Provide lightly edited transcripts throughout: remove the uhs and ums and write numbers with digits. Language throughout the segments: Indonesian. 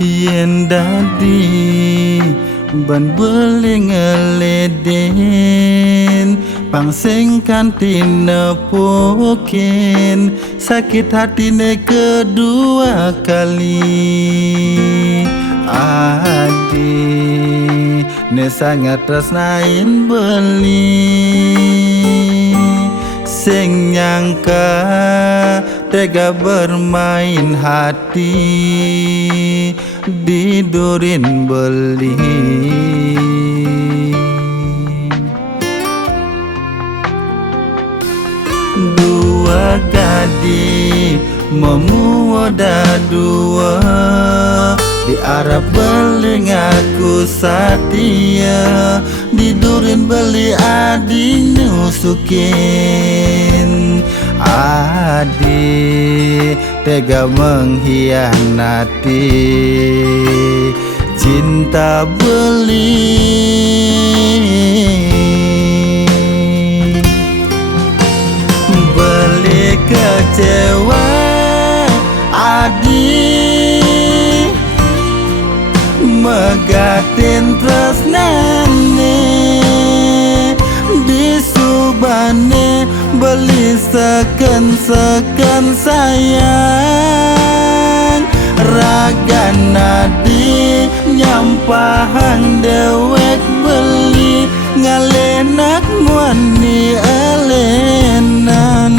yen dadi ban beling ngeleden pangsing kanthi nepukin sakit hatine kedua kali. Adi ne sangat tresnain beli sing nyangka tega bermain hati didurin beli. Dua gadi memuda dua di Arab beli ngaku setia didurin beli adi nyusukin. Adi tega mengkhianati cinta beli. Beli kecewa adi megatin tresnane disubane beli seken sayang raga nadi nyampahan dewek beli ngalenak muani elenan.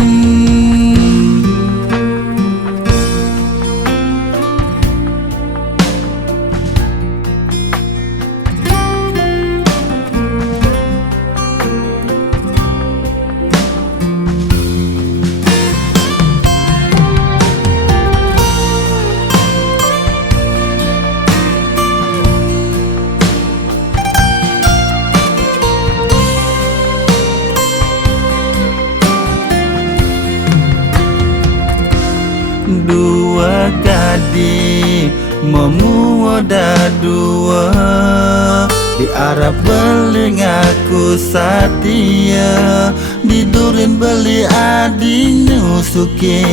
Dua gadi memuda dua di Arab beli ngaku setia didurin beli adi nyusukin.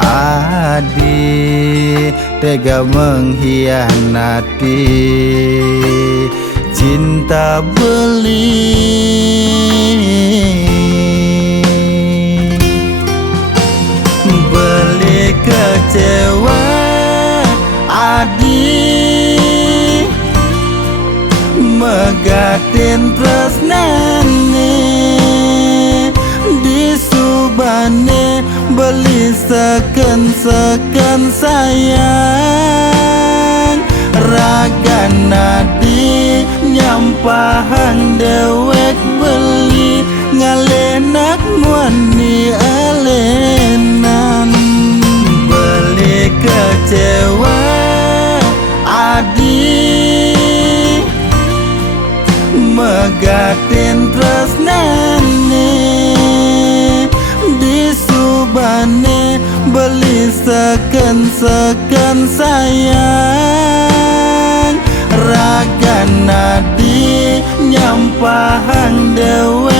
Adi tega mengkhianati cinta beli. Kecewa adi megatin tresnane disubane beli seken sayang raga nadi nyampahan dewek beli ngalenak muani elenan. Kecewa adi megatin tresnane disubane beli seken sayang raga nadi nyampahan dewe